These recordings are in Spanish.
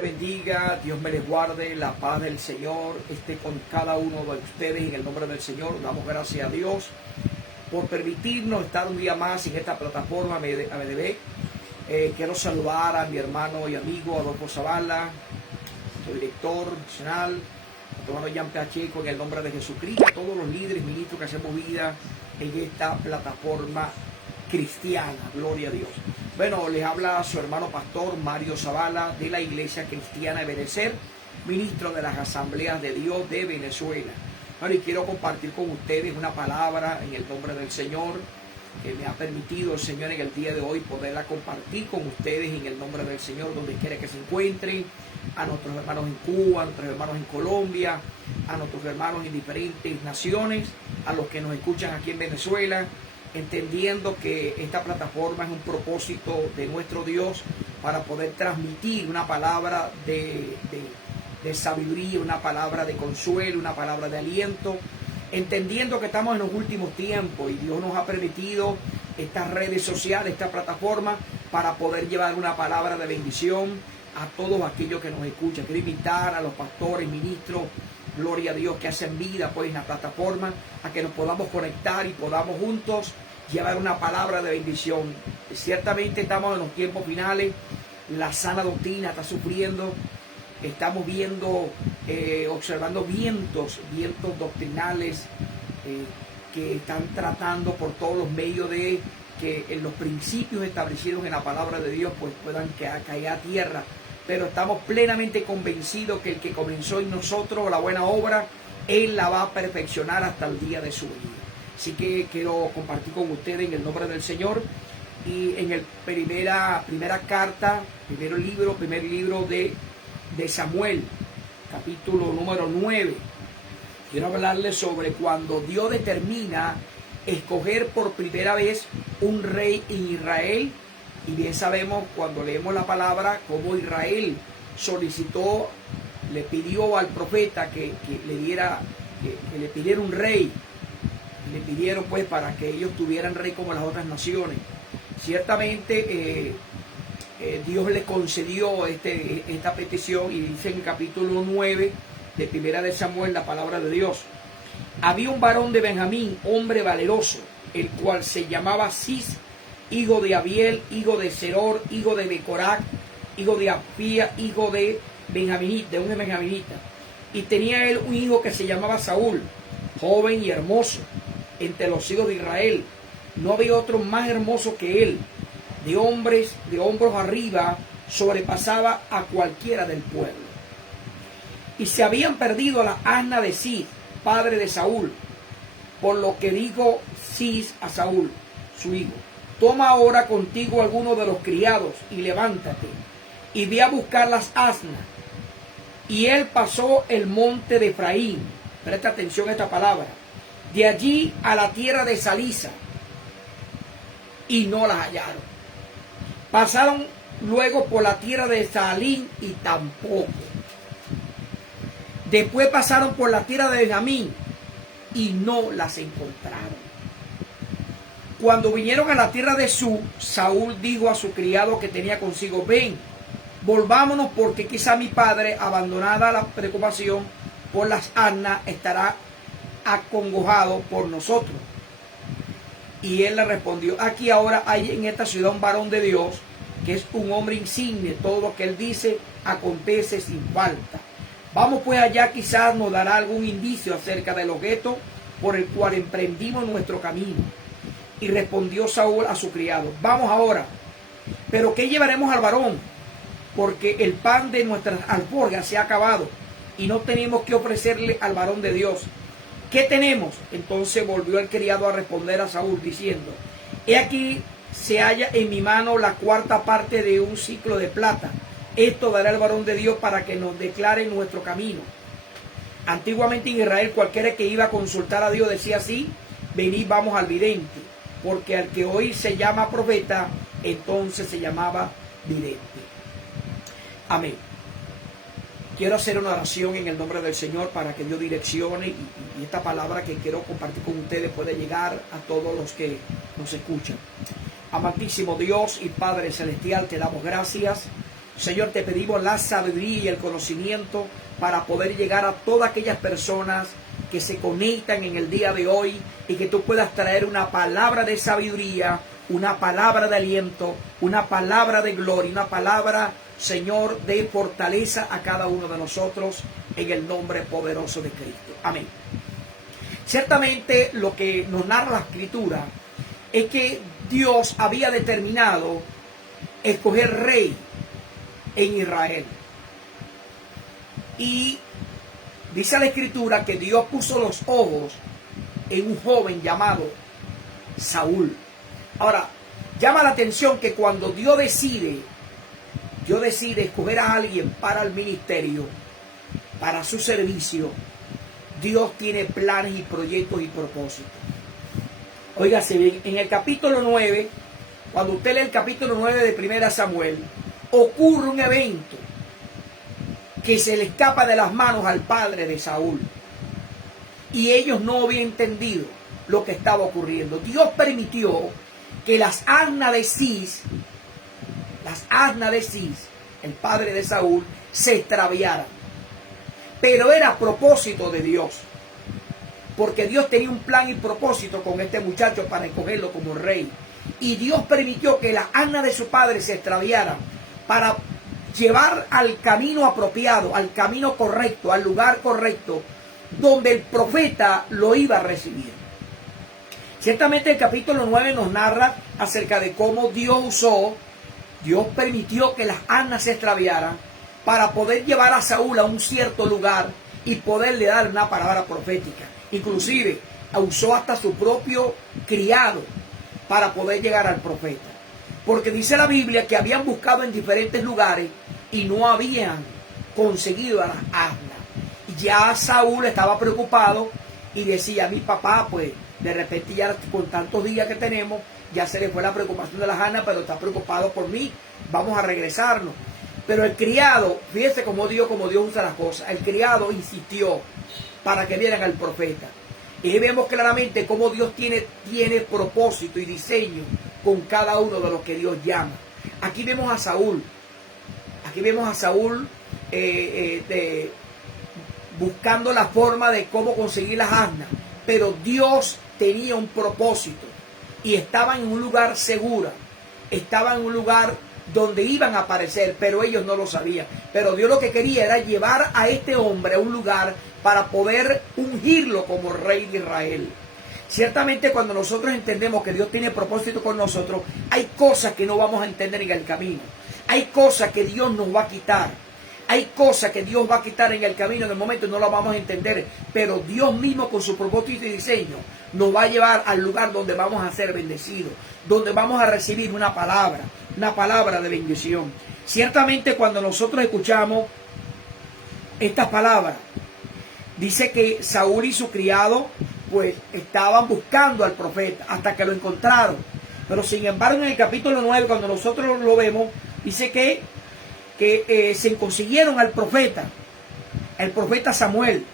Bendiga, Dios me les guarde, la paz del Señor esté con cada uno de ustedes en el nombre del Señor. Damos gracias a Dios por permitirnos estar un día más en esta plataforma ABDB. Quiero saludar a mi hermano y amigo Adolfo Zavala, su director nacional, a tu hermano Jan Pacheco, en el nombre de Jesucristo, a todos los líderes, ministros que hacemos vida en esta plataforma cristiana. Gloria a Dios. Bueno, les habla su hermano pastor Mario Zavala de la Iglesia Cristiana Ebenezer, ministro de las Asambleas de Dios de Venezuela. Bueno, y quiero compartir con ustedes una palabra en el nombre del Señor que me ha permitido el Señor en el día de hoy poderla compartir con ustedes en el nombre del Señor, donde quiera que se encuentren, a nuestros hermanos en Cuba, a nuestros hermanos en Colombia, a nuestros hermanos en diferentes naciones, a los que nos escuchan aquí en Venezuela, entendiendo que esta plataforma es un propósito de nuestro Dios para poder transmitir una palabra de sabiduría, una palabra de consuelo, una palabra de aliento, entendiendo que estamos en los últimos tiempos y Dios nos ha permitido estas redes sociales, esta plataforma, para poder llevar una palabra de bendición a todos aquellos que nos escuchan. Quiero invitar a los pastores, ministros, gloria a Dios, que hacen vida pues en la plataforma, a que nos podamos conectar y podamos juntos llevar una palabra de bendición. Ciertamente estamos en los tiempos finales, la sana doctrina está sufriendo, estamos viendo, observando vientos doctrinales que están tratando por todos los medios de que en los principios establecidos en la palabra de Dios pues puedan caer a tierra. Pero estamos plenamente convencidos que el que comenzó en nosotros la buena obra, Él la va a perfeccionar hasta el día de su venida. Así que quiero compartir con ustedes en el nombre del Señor. Y en el primer libro de Samuel, capítulo número 9, quiero hablarles sobre cuando Dios determina escoger por primera vez un rey en Israel. Y bien sabemos cuando leemos la palabra cómo Israel solicitó, le pidió al profeta que le pidiera un rey. Le pidieron pues para que ellos tuvieran rey como las otras naciones. Ciertamente Dios le concedió esta petición, y dice en el capítulo 9 de Primera de Samuel la palabra de Dios: había un varón de Benjamín, hombre valeroso, el cual se llamaba Cis, hijo de Abiel, hijo de Seror, hijo de Becorac, hijo de Apía, hijo de un benjaminita. Y tenía él un hijo que se llamaba Saúl, joven y hermoso entre los hijos de Israel. No había otro más hermoso que él. De hombros arriba, sobrepasaba a cualquiera del pueblo. Y se habían perdido las asnas de Cis, padre de Saúl, por lo que dijo Cis a Saúl, su hijo: toma ahora contigo algunos de los criados y levántate, y ve a buscar las asnas. Y él pasó el monte de Efraín, presta atención a esta palabra, de allí a la tierra de Salisa, y no las hallaron. Pasaron luego por la tierra de Saalín, y tampoco. Después pasaron por la tierra de Benjamín, y no las encontraron. Cuando vinieron a la tierra de Su, Saúl dijo a su criado que tenía consigo: ven, volvámonos, porque quizá mi padre, abandonada la preocupación por las asnas, estará acongojado por nosotros. Y él le respondió: aquí ahora hay en esta ciudad un varón de Dios, que es un hombre insigne, todo lo que él dice acontece sin falta. Vamos pues allá, quizás nos dará algún indicio acerca del objeto por el cual emprendimos nuestro camino. Y respondió Saúl a su criado: vamos ahora, pero ¿qué llevaremos al varón? Porque el pan de nuestras alforjas se ha acabado, y no tenemos que ofrecerle al varón de Dios. ¿Qué tenemos? Entonces volvió el criado a responder a Saúl diciendo: he aquí se halla en mi mano la cuarta parte de un siclo de plata. Esto dará el varón de Dios para que nos declare nuestro camino. Antiguamente en Israel cualquiera que iba a consultar a Dios decía así: venid, vamos al vidente, porque al que hoy se llama profeta, entonces se llamaba vidente. Amén. Quiero hacer una oración en el nombre del Señor para que Dios direccione y esta palabra que quiero compartir con ustedes pueda llegar a todos los que nos escuchan. Amantísimo Dios y Padre Celestial, te damos gracias Señor, te pedimos la sabiduría y el conocimiento para poder llegar a todas aquellas personas que se conectan en el día de hoy y que tú puedas traer una palabra de sabiduría, una palabra de aliento, una palabra de gloria, una palabra, Señor, de fortaleza a cada uno de nosotros en el nombre poderoso de Cristo. Amén. Ciertamente lo que nos narra la Escritura es que Dios había determinado escoger rey en Israel. Y dice la Escritura que Dios puso los ojos en un joven llamado Saúl. Ahora, llama la atención que cuando Dios decide escoger a alguien para el ministerio, para su servicio, Dios tiene planes y proyectos y propósitos. Óigase bien, en el capítulo 9, cuando usted lee el capítulo 9 de 1 Samuel, ocurre un evento que se le escapa de las manos al padre de Saúl. Y ellos no habían entendido lo que estaba ocurriendo. Dios permitió que las asnas de Cis, el padre de Saúl, se extraviaran. Pero era a propósito de Dios. Porque Dios tenía un plan y propósito con este muchacho para escogerlo como rey. Y Dios permitió que las asnas de su padre se extraviaran para llevar al camino apropiado, al camino correcto, al lugar correcto, donde el profeta lo iba a recibir. Ciertamente el capítulo 9 nos narra acerca de cómo Dios permitió que las asnas se extraviaran para poder llevar a Saúl a un cierto lugar y poderle dar una palabra profética. Inclusive usó hasta su propio criado para poder llegar al profeta. Porque dice la Biblia que habían buscado en diferentes lugares y no habían conseguido a las asnas. Ya Saúl estaba preocupado y decía: mi papá, pues de repente ya con tantos días que tenemos, ya se le fue la preocupación de las asnas, pero está preocupado por mí, vamos a regresarnos. Pero el criado, fíjese cómo Dios usa las cosas, el criado insistió para que vieran al profeta. Y vemos claramente cómo Dios tiene propósito y diseño con cada uno de los que Dios llama. Aquí vemos a Saúl, buscando la forma de cómo conseguir las asnas, pero Dios tenía un propósito y estaba en un lugar seguro, estaba en un lugar donde iban a aparecer, pero ellos no lo sabían. Pero Dios lo que quería era llevar a este hombre a un lugar para poder ungirlo como rey de Israel. Ciertamente cuando nosotros entendemos que Dios tiene propósito con nosotros, hay cosas que no vamos a entender en el camino. Hay cosas que Dios nos va a quitar. Hay cosas que Dios va a quitar en el camino, en el momento no las vamos a entender. Pero Dios mismo con su propósito y diseño nos va a llevar al lugar donde vamos a ser bendecidos, donde vamos a recibir una palabra de bendición. Ciertamente cuando nosotros escuchamos estas palabras, dice que Saúl y su criado pues estaban buscando al profeta hasta que lo encontraron. Pero sin embargo en el capítulo 9, cuando nosotros lo vemos, dice que se consiguieron al profeta, el profeta Samuel.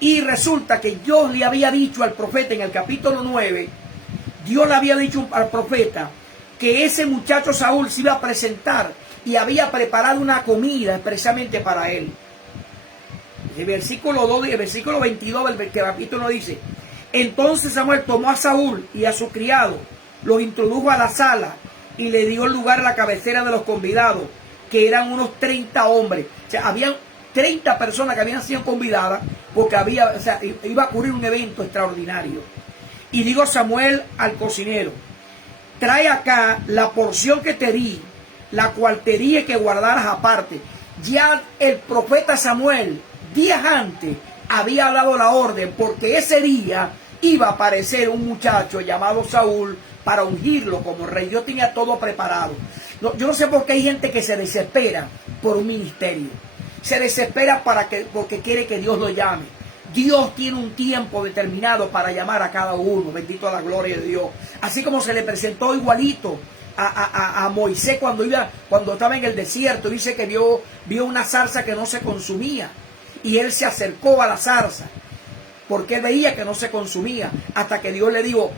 Y resulta que Dios le había dicho al profeta en el capítulo 9, Dios le había dicho al profeta que ese muchacho Saúl se iba a presentar y había preparado una comida expresamente para él. El versículo 2 y el versículo 22 del capítulo dice: entonces Samuel tomó a Saúl y a su criado, los introdujo a la sala y le dio lugar a la cabecera de los convidados, que eran unos 30 hombres. O sea, habían 30 personas que habían sido convidadas porque iba a ocurrir un evento extraordinario. Y dijo Samuel al cocinero: trae acá la porción que te di, la cual te dije que guardaras aparte. Ya el profeta Samuel, días antes, había dado la orden, porque ese día iba a aparecer un muchacho llamado Saúl para ungirlo como rey. Yo tenía todo preparado. Yo no sé por qué hay gente que se desespera por un ministerio. Se desespera porque quiere que Dios lo llame. Dios tiene un tiempo determinado para llamar a cada uno. Bendito a la gloria de Dios. Así como se le presentó igualito a Moisés cuando estaba en el desierto. Dice que vio una zarza que no se consumía. Y él se acercó a la zarza porque él veía que no se consumía. Hasta que Dios le dijo: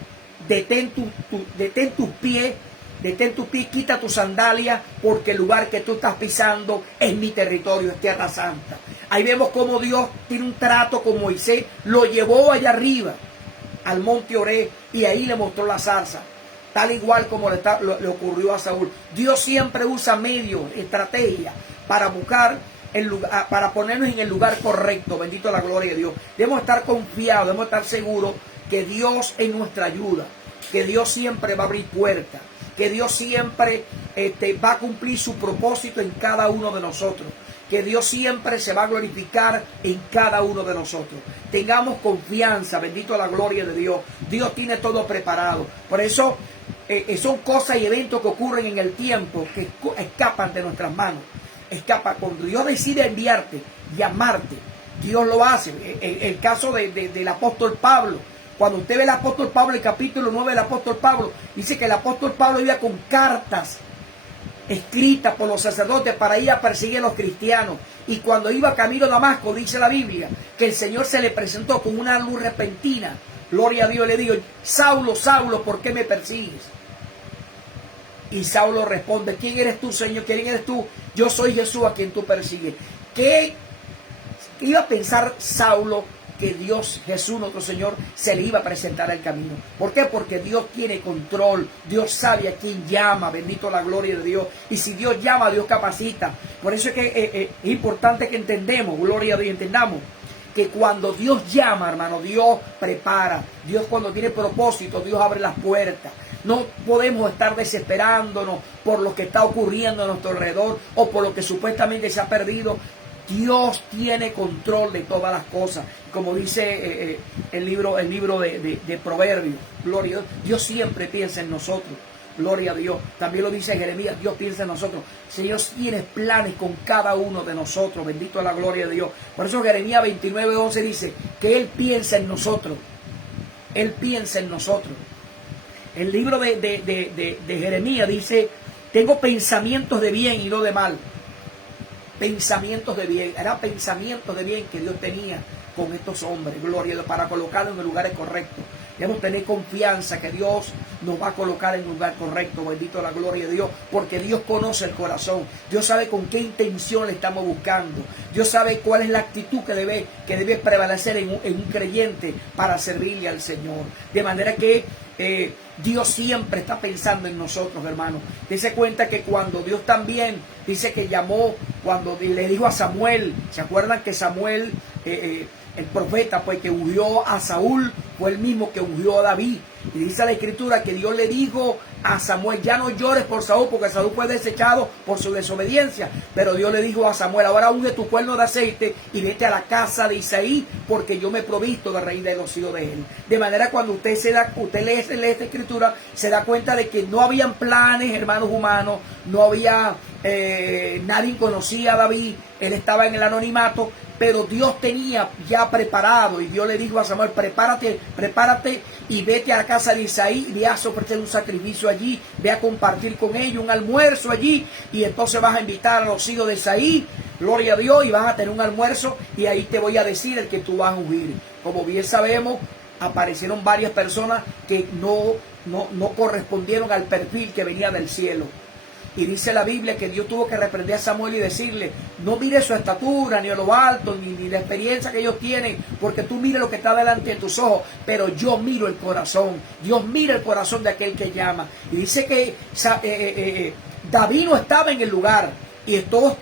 detén tus pies detén tu pie, quita tu sandalia, porque el lugar que tú estás pisando es mi territorio, es tierra santa. Ahí vemos cómo Dios tiene un trato con Moisés, lo llevó allá arriba, al monte Oré, y ahí le mostró la zarza. Tal igual como le ocurrió a Saúl. Dios siempre usa medios, estrategias, para buscar el lugar, para ponernos en el lugar correcto. Bendito la gloria de Dios. Debemos estar confiados, debemos estar seguros que Dios es nuestra ayuda, que Dios siempre va a abrir puertas, que Dios siempre va a cumplir su propósito en cada uno de nosotros, que Dios siempre se va a glorificar en cada uno de nosotros. Tengamos confianza, bendito la gloria de Dios. Dios tiene todo preparado. Por eso son cosas y eventos que ocurren en el tiempo que escapan de nuestras manos. Escapa. Cuando Dios decide enviarte, llamarte, Dios lo hace. El caso del apóstol Pablo. Cuando usted ve el apóstol Pablo, el capítulo 9 del apóstol Pablo, dice que el apóstol Pablo iba con cartas escritas por los sacerdotes para ir a perseguir a los cristianos. Y cuando iba camino a Damasco, dice la Biblia, que el Señor se le presentó con una luz repentina. Gloria a Dios, le dijo: Saulo, Saulo, ¿por qué me persigues? Y Saulo responde: ¿quién eres tú, Señor? ¿Quién eres tú? Yo soy Jesús a quien tú persigues. ¿Qué iba a pensar Saulo? Que Dios, Jesús nuestro Señor, se le iba a presentar el camino. ¿Por qué? Porque Dios tiene control. Dios sabe a quién llama. Bendito la gloria de Dios. Y si Dios llama, Dios capacita. Por eso es que es importante que entendamos, gloria a Dios, entendamos que cuando Dios llama, hermano, Dios prepara. Dios, cuando tiene propósito, Dios abre las puertas. No podemos estar desesperándonos por lo que está ocurriendo a nuestro alrededor o por lo que supuestamente se ha perdido. Dios tiene control de todas las cosas. Como dice el libro de Proverbios, gloria a Dios. Dios siempre piensa en nosotros. Gloria a Dios. También lo dice Jeremías, Dios piensa en nosotros. Señor tiene planes con cada uno de nosotros. Bendito es la gloria de Dios. Por eso Jeremías 29:11 dice que Él piensa en nosotros. Él piensa en nosotros. El libro de Jeremías dice: tengo pensamientos de bien y no de mal. Pensamientos de bien. Eran pensamientos de bien que Dios tenía con estos hombres. Gloria a Dios, para colocarlos en los lugares correctos. Debemos tener confianza que Dios nos va a colocar en el lugar correcto. Bendito la gloria de Dios, porque Dios conoce el corazón. Dios sabe con qué intención le estamos buscando. Dios sabe cuál es la actitud que debe prevalecer en un creyente para servirle al Señor. De manera que Dios siempre está pensando en nosotros, hermanos. Dese cuenta que cuando Dios también dice que llamó, cuando le dijo a Samuel, ¿se acuerdan que Samuel, el profeta, pues, que ungió a Saúl, fue el mismo que ungió a David? Y dice la Escritura que Dios le dijo a Samuel: ya no llores por Saúl, porque Saúl fue desechado por su desobediencia. Pero Dios le dijo a Samuel: ahora unge tu cuerno de aceite y vete a la casa de Isaí, porque yo me he provisto de rey de los hijos de él. De manera, cuando usted lee esta Escritura, se da cuenta de que no habían planes, hermanos, humanos. No había, nadie conocía a David. Él estaba en el anonimato, pero Dios tenía ya preparado, y Dios le dijo a Samuel: prepárate y vete a la casa de Isaí y ve a ofrecer un sacrificio allí, ve a compartir con ellos un almuerzo allí, y entonces vas a invitar a los hijos de Isaí, gloria a Dios, y vas a tener un almuerzo, y ahí te voy a decir el que tú vas a ungir. Como bien sabemos, aparecieron varias personas que no correspondieron al perfil que venía del cielo. Y dice la Biblia que Dios tuvo que reprender a Samuel y decirle: no mires su estatura, ni a lo alto, ni la experiencia que ellos tienen, porque tú mires lo que está delante de tus ojos, pero yo miro el corazón. Dios mira el corazón de aquel que llama. Y dice que David no estaba en el lugar, y todos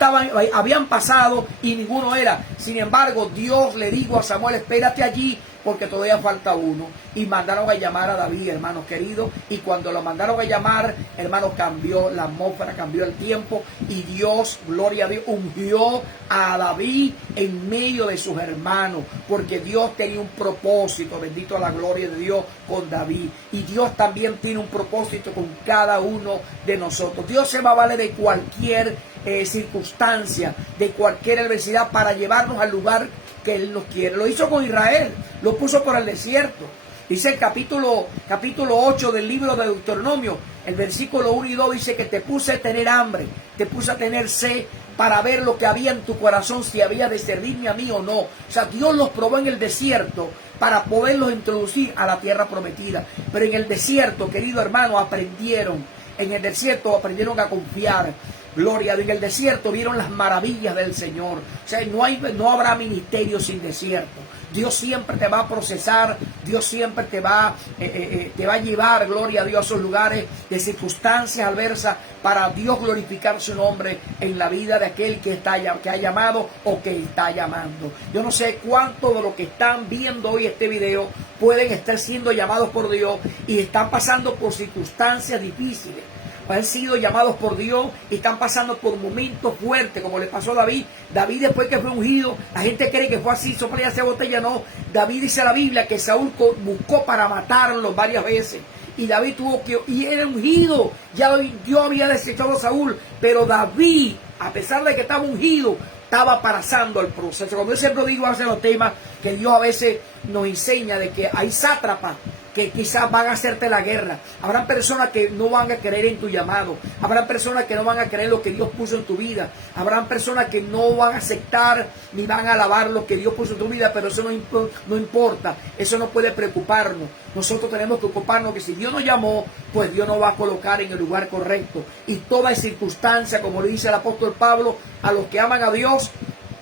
habían pasado y ninguno era. Sin embargo, Dios le dijo a Samuel: espérate allí, porque todavía falta uno. Y mandaron a llamar a David, hermanos queridos. Y cuando lo mandaron a llamar, hermanos, cambió la atmósfera, cambió el tiempo. Y Dios, gloria a Dios, ungió a David en medio de sus hermanos. Porque Dios tenía un propósito, bendito a la gloria de Dios, con David. Y Dios también tiene un propósito con cada uno de nosotros. Dios se va a valer de cualquier circunstancia, de cualquier adversidad, para llevarnos al lugar que Él nos quiere. Lo hizo con Israel, lo puso por el desierto. Dice el capítulo 8 del libro de Deuteronomio, el versículo 1 y 2, dice que te puse a tener hambre, te puse a tener sed, para ver lo que había en tu corazón, si había de servirme a mí o no. O sea, Dios los probó en el desierto para poderlos introducir a la tierra prometida. Pero en el desierto, querido hermano, aprendieron En el desierto aprendieron a confiar. Gloria a Dios. En el desierto vieron las maravillas del Señor. O sea, no habrá ministerio sin desierto. Dios siempre te va a procesar. Dios siempre te va a llevar, gloria a Dios, a esos lugares de circunstancias adversas para Dios glorificar su nombre en la vida de aquel que ha llamado o que está llamando. Yo no sé cuántos de los que están viendo hoy este video pueden estar siendo llamados por Dios y están pasando por circunstancias difíciles. Han sido llamados por Dios y están pasando por momentos fuertes, como le pasó a David. David, después que fue ungido, la gente cree que fue así, sopla y hace botella. No, David dice la Biblia que Saúl buscó para matarlo varias veces. Y David y era ungido. Ya Dios había desechado a Saúl, pero David, a pesar de que estaba ungido, estaba pasando el proceso. Como yo siempre digo, hace los temas que Dios a veces nos enseña de que hay sátrapas que quizás van a hacerte la guerra. Habrán personas que no van a creer en tu llamado. Habrán personas que no van a creer lo que Dios puso en tu vida. Habrán personas que no van a aceptar ni van a alabar lo que Dios puso en tu vida, pero eso no importa. Eso no puede preocuparnos. Nosotros tenemos que ocuparnos que si Dios nos llamó, pues Dios nos va a colocar en el lugar correcto. Y toda circunstancia, como le dice el apóstol Pablo, a los que aman a Dios,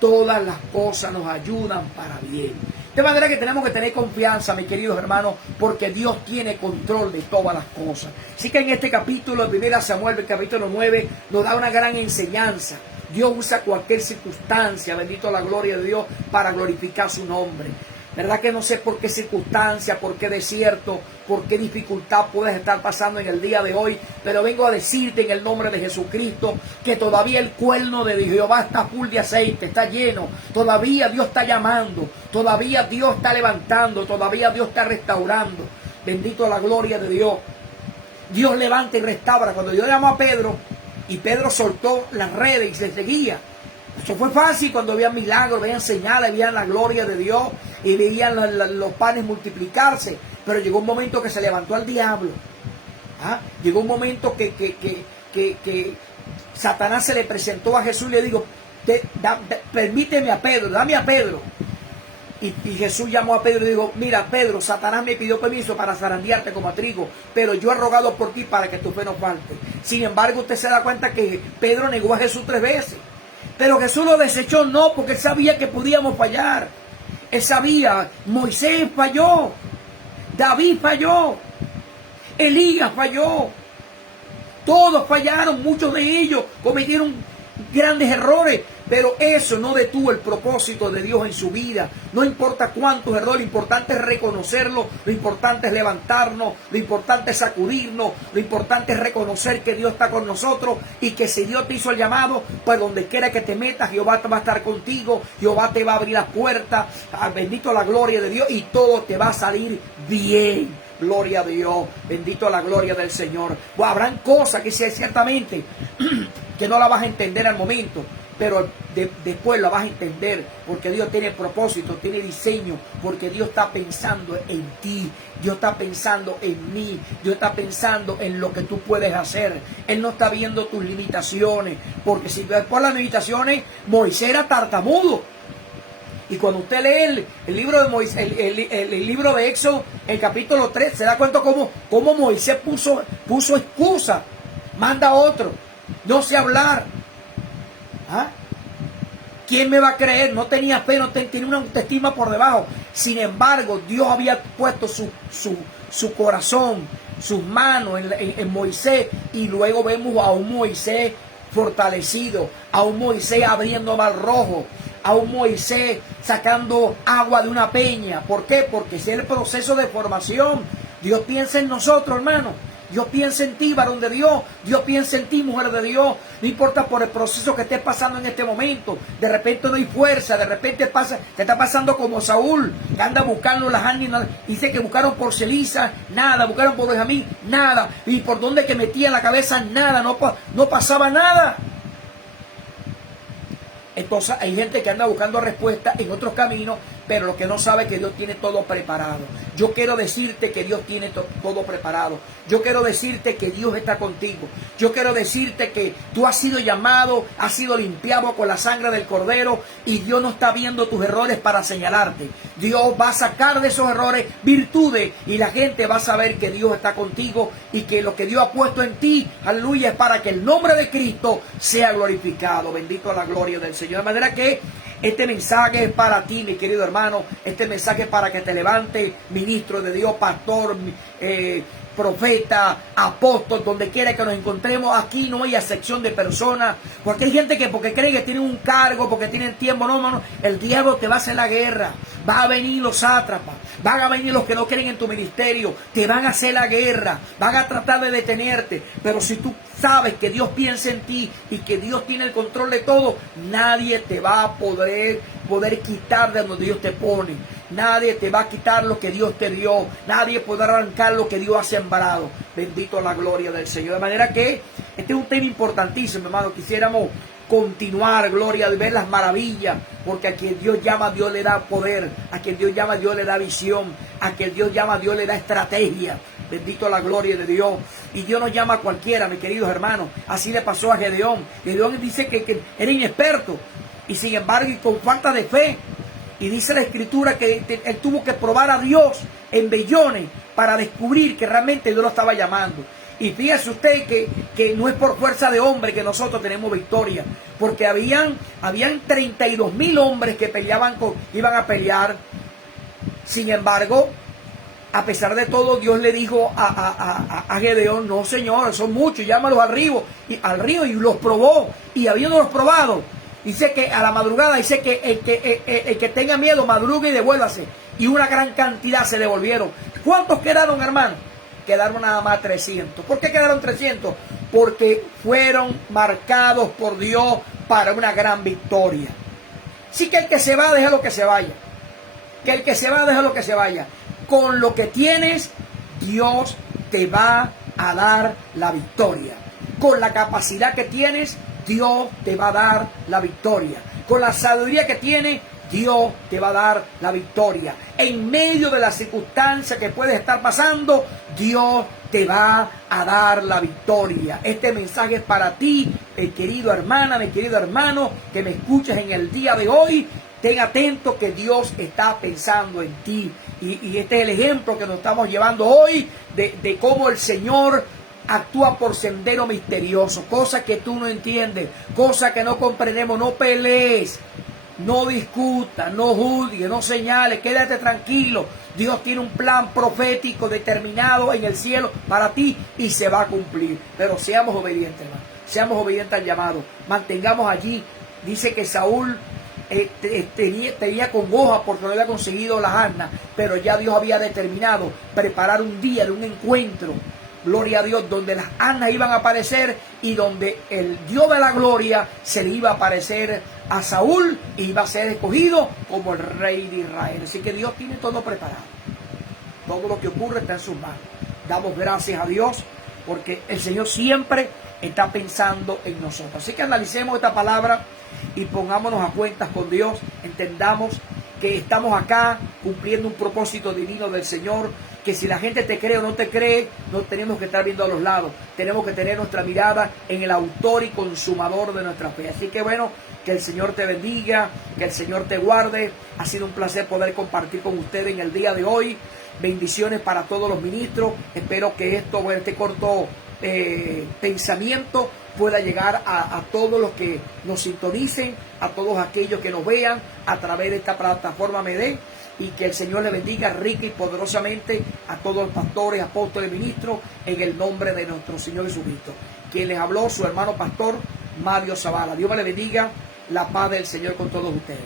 todas las cosas nos ayudan para bien. De manera que tenemos que tener confianza, mis queridos hermanos, porque Dios tiene control de todas las cosas. Así que en este capítulo, de 1 Samuel, el capítulo 9, nos da una gran enseñanza. Dios usa cualquier circunstancia, bendito la gloria de Dios, para glorificar su nombre. ¿Verdad que no sé por qué circunstancia, por qué desierto, por qué dificultad puedes estar pasando en el día de hoy? Pero vengo a decirte en el nombre de Jesucristo que todavía el cuerno de Jehová está full de aceite, está lleno. Todavía Dios está llamando, todavía Dios está levantando, todavía Dios está restaurando. Bendito la gloria de Dios. Dios levanta y restaura. Cuando Dios llamó a Pedro y Pedro soltó las redes y se seguía. Eso fue fácil cuando veían milagros, veían señales, veían la gloria de Dios y veían los panes multiplicarse. Pero llegó un momento que se levantó al diablo. ¿Ah? Llegó un momento que Satanás se le presentó a Jesús y le dijo, permíteme a Pedro, dame a Pedro. Y Jesús llamó a Pedro y dijo, mira Pedro, Satanás me pidió permiso para zarandearte como a trigo, pero yo he rogado por ti para que tu fe no falte. Sin embargo, usted se da cuenta que Pedro negó a Jesús 3 veces. Pero Jesús lo desechó, no, porque él sabía que podíamos fallar. Él sabía, Moisés falló, David falló, Elías falló. Todos fallaron, muchos de ellos cometieron grandes errores, pero eso no detuvo el propósito de Dios en su vida. No importa cuántos errores, lo importante es reconocerlo, lo importante es levantarnos, lo importante es sacudirnos, lo importante es reconocer que Dios está con nosotros y que si Dios te hizo el llamado, pues donde quiera que te metas, Jehová va a estar contigo, Jehová te va a abrir las puertas, bendito la gloria de Dios y todo te va a salir bien. Gloria a Dios, bendito la gloria del Señor. Bueno, habrán cosas que ciertamente que no la vas a entender al momento, pero después la vas a entender, porque Dios tiene propósito, tiene diseño, porque Dios está pensando en ti, Dios está pensando en mí, Dios está pensando en lo que tú puedes hacer. Él no está viendo tus limitaciones, porque si ves por las limitaciones, Moisés era tartamudo. Y cuando usted lee el libro de Moisés, el libro de Éxodo, el capítulo 3, se da cuenta cómo Moisés puso excusa, manda a otro, no sé hablar. ¿Ah? ¿Quién me va a creer? No tenía fe, tenía una autoestima por debajo. Sin embargo, Dios había puesto su corazón, sus manos en Moisés, y luego vemos a un Moisés fortalecido, a un Moisés abriendo mar rojo, a un Moisés sacando agua de una peña. ¿Por qué? Porque ese es el proceso de formación. Dios piensa en nosotros, hermano. Dios piensa en ti, varón de Dios. Dios piensa en ti, mujer de Dios. No importa por el proceso que estés pasando en este momento. De repente no hay fuerza. De repente te está pasando como Saúl, que anda buscando las ánimas. Dice que buscaron por Celisa, nada. Buscaron por Benjamín, nada. Y por donde que metía la cabeza, nada. No pasaba nada. Entonces hay gente que anda buscando respuestas en otros caminos, pero lo que no sabe es que Dios tiene todo preparado. Yo quiero decirte que Dios tiene todo preparado. Yo quiero decirte que Dios está contigo. Yo quiero decirte que tú has sido llamado, has sido limpiado con la sangre del Cordero y Dios no está viendo tus errores para señalarte. Dios va a sacar de esos errores virtudes y la gente va a saber que Dios está contigo y que lo que Dios ha puesto en ti, aleluya, es para que el nombre de Cristo sea glorificado. Bendito la gloria del Señor. De manera que este mensaje es para ti, mi querido hermano. Este mensaje es para que te levante, ministro de Dios, pastor, profeta, apóstol, donde quiera que nos encontremos. Aquí no hay acepción de personas, porque hay gente que porque cree que tienen un cargo, porque tienen tiempo, no, el diablo te va a hacer la guerra, va a venir los sátrapas, van a venir los que no creen en tu ministerio, te van a hacer la guerra, van a tratar de detenerte, pero si tú sabes que Dios piensa en ti y que Dios tiene el control de todo, nadie te va a poder quitar de donde Dios te pone. Nadie te va a quitar lo que Dios te dio. Nadie podrá arrancar lo que Dios ha sembrado. Bendito la gloria del Señor. De manera que este es un tema importantísimo, hermano. Quisiéramos continuar, gloria, de ver las maravillas, porque a quien Dios llama, Dios le da poder. A quien Dios llama, Dios le da visión. A quien Dios llama, Dios le da estrategia. Bendito la gloria de Dios. Y Dios nos llama a cualquiera, mis queridos hermanos. Así le pasó a Gedeón. Gedeón dice que era inexperto. Y sin embargo, y con falta de fe. Y dice la Escritura que él tuvo que probar a Dios en vellones para descubrir que realmente Dios lo estaba llamando. Y fíjese usted que no es por fuerza de hombre que nosotros tenemos victoria. Porque habían 32,000 hombres que iban a pelear. Sin embargo, a pesar de todo, Dios le dijo a Gedeón: no, Señor, son muchos, llámalos al río y los probó. Y habiéndolos probado, dice que a la madrugada, dice que el que tenga miedo madrugue y devuélvase. Y una gran cantidad se devolvieron. ¿Cuántos quedaron, hermano? Quedaron nada más 300. ¿Por qué quedaron 300? Porque fueron marcados por Dios para una gran victoria. Así que el que se va, déjalo que se vaya. Que el que se va, déjalo que se vaya. Con lo que tienes, Dios te va a dar la victoria. Con la capacidad que tienes, Dios te va a dar la victoria. Con la sabiduría que tienes, Dios te va a dar la victoria. En medio de las circunstancias que puedes estar pasando, Dios te va a dar la victoria. Este mensaje es para ti, mi querido hermana, mi querido hermano, que me escuches en el día de hoy. Ten atento que Dios está pensando en ti. Y este es el ejemplo que nos estamos llevando hoy de cómo el Señor actúa por sendero misterioso, cosas que tú no entiendes, cosas que no comprendemos. No pelees, no discutas, no juzgues, no señales, quédate tranquilo. Dios tiene un plan profético determinado en el cielo para ti y se va a cumplir. Pero seamos obedientes, hermano. Seamos obedientes al llamado. Mantengamos allí. Dice que Saúl tenía congoja porque no había conseguido las asnas, pero ya Dios había determinado preparar un día de un encuentro, gloria a Dios, donde las asnas iban a aparecer y donde el Dios de la gloria se le iba a aparecer a Saúl y iba a ser escogido como el rey de Israel. Así que Dios tiene todo preparado. Todo lo que ocurre está en sus manos. Damos gracias a Dios porque el Señor siempre está pensando en nosotros. Así que analicemos esta palabra y pongámonos a cuentas con Dios. Entendamos que estamos acá cumpliendo un propósito divino del Señor, que si la gente te cree o no te cree, no tenemos que estar viendo a los lados. Tenemos que tener nuestra mirada en el autor y consumador de nuestra fe. Así que bueno, que el Señor te bendiga, que el Señor te guarde. Ha sido un placer poder compartir con ustedes en el día de hoy. Bendiciones para todos los ministros. Espero que este corto pensamiento pueda llegar a todos los que nos sintonicen, a todos aquellos que nos vean a través de esta plataforma MEDE, y que el Señor le bendiga rica y poderosamente a todos los pastores, apóstoles, ministros, en el nombre de nuestro Señor Jesucristo. Quien les habló, su hermano pastor Mario Zavala. Dios me le bendiga, la paz del Señor con todos ustedes.